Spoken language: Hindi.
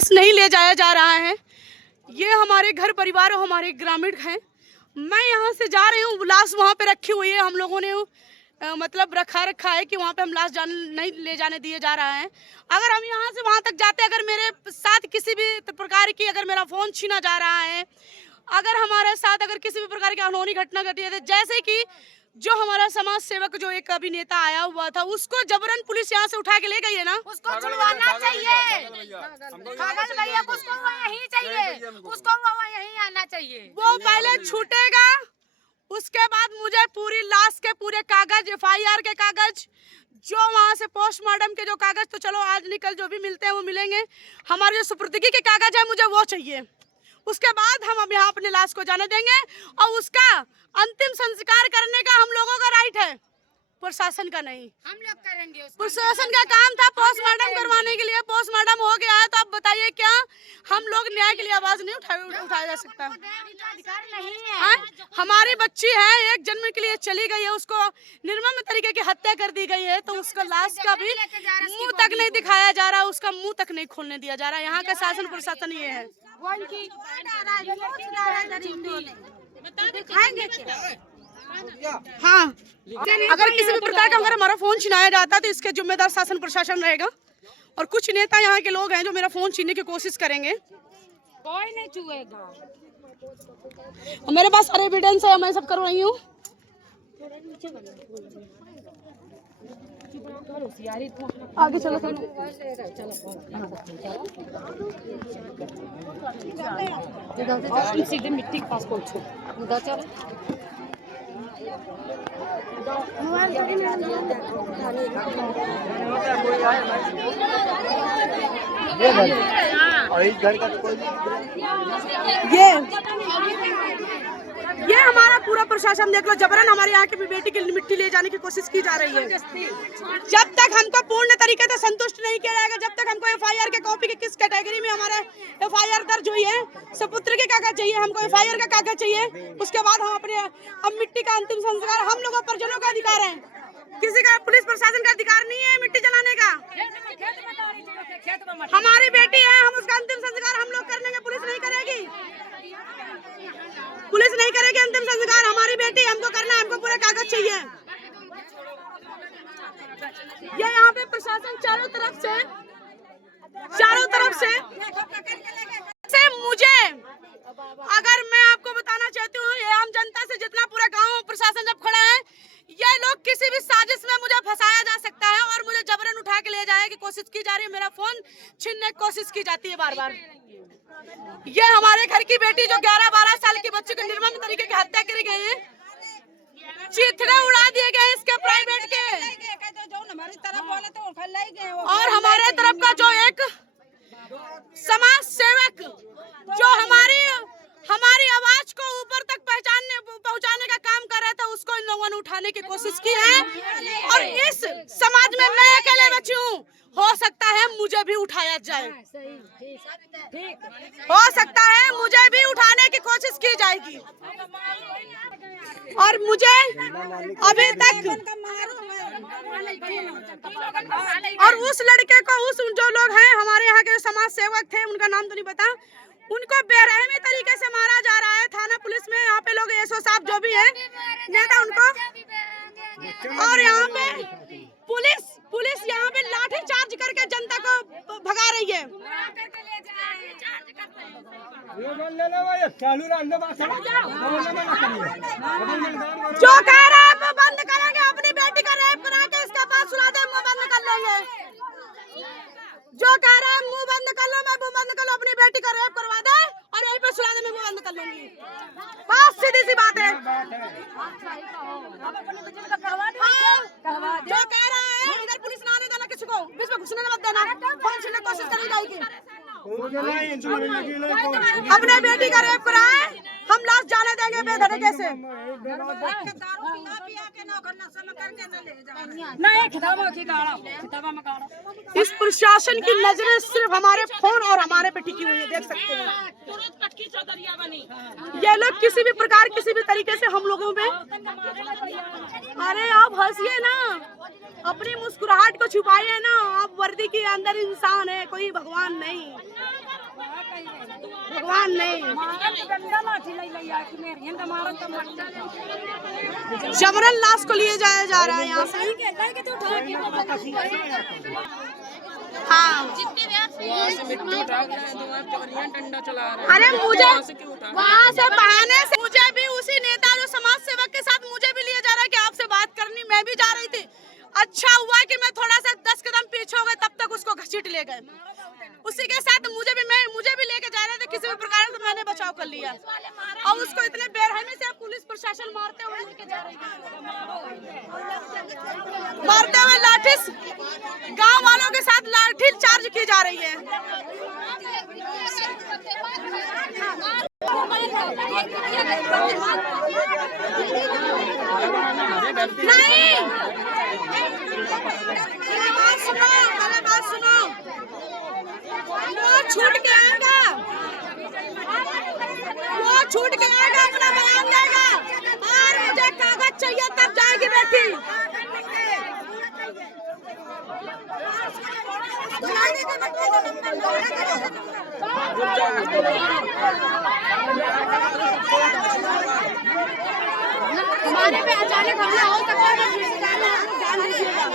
लाश नहीं ले जाया जा रहा है। ये हमारे घर परिवार और हमारे ग्रामीण हैं। मैं यहाँ से जा रही हूँ, लाश वहाँ पे रखी हुई है। हम लोगों ने मतलब रखा है कि वहाँ पे हम लाश नहीं ले जाने दिए जा रहा है। अगर हम यहाँ से वहाँ तक जाते, अगर मेरे साथ किसी भी प्रकार की, अगर मेरा फ़ोन छीना जा रहा है, अगर हमारे साथ अगर किसी भी प्रकार की अनहोनी घटना घटी है, जैसे कि जो हमारा समाज सेवक जो एक अभिनेता आया हुआ था, उसको जबरन पुलिस यहाँ से उठा के ले गई है ना, उसको छुड़वाना चाहिए। खागल भैया को उसको यहीं चाहिए, उसको यहीं आना चाहिए। वो पहले छूटेगा, उसके बाद मुझे पूरी लाश के पूरे कागज, FIR के कागज, जो वहाँ से पोस्टमार्टम के जो कागज, तो चलो आज निकल जो भी मिलते हैं वो मिलेंगे, हमारे जो सुपुर्दगी के कागज है मुझे वो चाहिए। उसके बाद हम अब यहाँ अपने लाश को जाने देंगे और उसका अंतिम संस्कार करने का हम लोगों का राइट है, प्रशासन का नहीं। हम लोग करेंगे। प्रशासन का काम था पोस्टमार्टम करवाने के लिए, पोस्टमार्टम हो गया है, तो अब बताइए क्या हम लोग न्याय के लिए आवाज नहीं उठाया जा सकता? अधिकार नहीं है। हमारी बच्ची है, एक जन्म के लिए चली गई है, उसको निर्मम तरीके की हत्या कर दी गई है, तो उसका लाश का भी मुंह तक नहीं दिखाया जा रहा, उसका मुंह तक नहीं खोलने दिया जा रहा। यहाँ का शासन प्रशासन ये है। हाँ, अगर किसी भी प्रकार का अगर हमारा फोन छिनाया जाता है तो इसके जिम्मेदार शासन प्रशासन रहेगा। और कुछ नेता यहाँ के लोग हैं जो मेरा फोन छीनने की कोशिश करेंगे। कोई नहीं छुएगा। मेरे पास सारे एविडेंस है, मैं सब कर रही हूँ। आगे चलो सीधे मिट्टी के पास पहुंचो, उधर चलो। ये हमारा पूरा प्रशासन देख लो, जबरन हमारे यहाँ की बेटी की मिट्टी ले जाने की कोशिश की जा रही है। जब तक हमको पूर्ण तरीके से संतुष्ट नहीं किया जाएगा, जब तक हमको FIR के कॉपी की किस कैटेगरी में हमारा FIR दर्ज हुई है, सपुत्र के कागज चाहिए, हमको FIR का कागज चाहिए। उसके बाद हम अपने अब मिट्टी का अंतिम संस्कार, हम लोगों परिजनों का अधिकार है, किसी का पुलिस प्रशासन का अधिकार नहीं है मिट्टी जलाने का। हमारी बेटी है, हम उसका अंतिम संस्कार हम लोग कर लेंगे, पुलिस नहीं करेगी। पुलिस नहीं करेगी अंतिम संस्कार, हमारी बेटी, हमको करना है, हमको पूरे कागज चाहिए। ये यहाँ पे प्रशासन चारों तरफ से मुझे, अगर मैं आपको बताना चाहती हूँ, ये आम जनता से जितना पूरा गांव प्रशासन जब खड़ा है, ये लोग किसी भी साजिश में मुझे फंसाया जा सकता है और मुझे जबरन उठा के ले जाने की कोशिश की जा रही है, मेरा फोन छीनने की कोशिश की जाती है बार बार। ये हमारे घर की बेटी जो 11-12 साल की बच्ची को निर्मम तरीके की हत्या करी गई है, चिथड़े उड़ा दिए गए इसके प्राइवेट के, और हमारे तरफ का जो एक समाज सेवक जो हमारी आवाज को ऊपर तक पहुंचाने का काम कर रहा था, उसको इन लोगों ने उठाने की कोशिश की है। और इस समाज में मैं अकेले बची हूँ, हो सकता है मुझे भी उठाया जाए, हो सकता है मुझे भी उठाने की कोशिश की जाएगी। और मुझे अभी तक और उस लड़के को, उस जो लोग हैं हमारे यहाँ के समाज सेवक थे, उनका नाम तो नहीं पता, उनको बेरहमी तरीके से मारा जा रहा है थाना पुलिस में। यहाँ पे लोग एसओ साहब जो भी है नेता, उनको, और यहाँ पे पुलिस यहाँ पे लाठी चार्ज करके जनता को भगा रही है। जो कह रहा है वो बंद करेंगे, अपनी बेटी का रेप करा के इसका बात सुना दे, मुंह बंद कर लेंगे। जो कह रहा है मुंह बंद कर लो, मैं मुंह बंद कर लो, अपनी बेटी का रेप करवा दे और यहीं पे सुना दे, मैं मुंह बंद कर लूंगी। बहुत सीधी सी बात है। जो कह रहा है इधर पुलिस ना आने देना, किसी को बीच में घुसने मत देना, फोन छीनने की कोशिश करी जाएगी। अपने बेटी का रेप करा है, हम लाश जाने देंगे बेधड़के से। इस प्रशासन की नजरें सिर्फ हमारे फोन और हमारे पे टिकी हुई है, देख सकते हैं। ये लोग किसी भी प्रकार, किसी भी तरीके से हम लोगों पे, अरे आप हंसिए ना, अपनी मुस्कुराहट को छुपाइए ना, आप वर्दी के अंदर इंसान है, कोई भगवान नहीं। भगवान नहीं। जबरन लाश को लिए जाया जा रहा है यहाँ से। हाँ अरे मुझे वहाँ से बहाने से मुझे भी उसी नेता जो समाज सेवक के साथ मुझे भी लिया जा रहा है कि आपसे बात करनी, मैं भी जा रही थी। अच्छा हुआ कि मैं थोड़ा सा 10 कदम पीछे हो गए, तब तक उसको घसीट ले गए। उसी के साथ मुझे भी लेके जा रहे थे किसी भी प्रकार, तो मैंने बचाव कर लिया। और उसको इतने बेरहमी से पुलिस प्रशासन मारते हुए लेके जा रही है, मारते हुए लाठी, गांव वालों के साथ लाठी चार्ज की जा रही है। नहीं मेरे बात सुनो, वो छूट के आएगा, अपना बयान देगा, और मुझे कागज चाहिए तब जाएगी बेटी। हमारे पे अचानक हमला हो सकता है, जान दीजिएगा।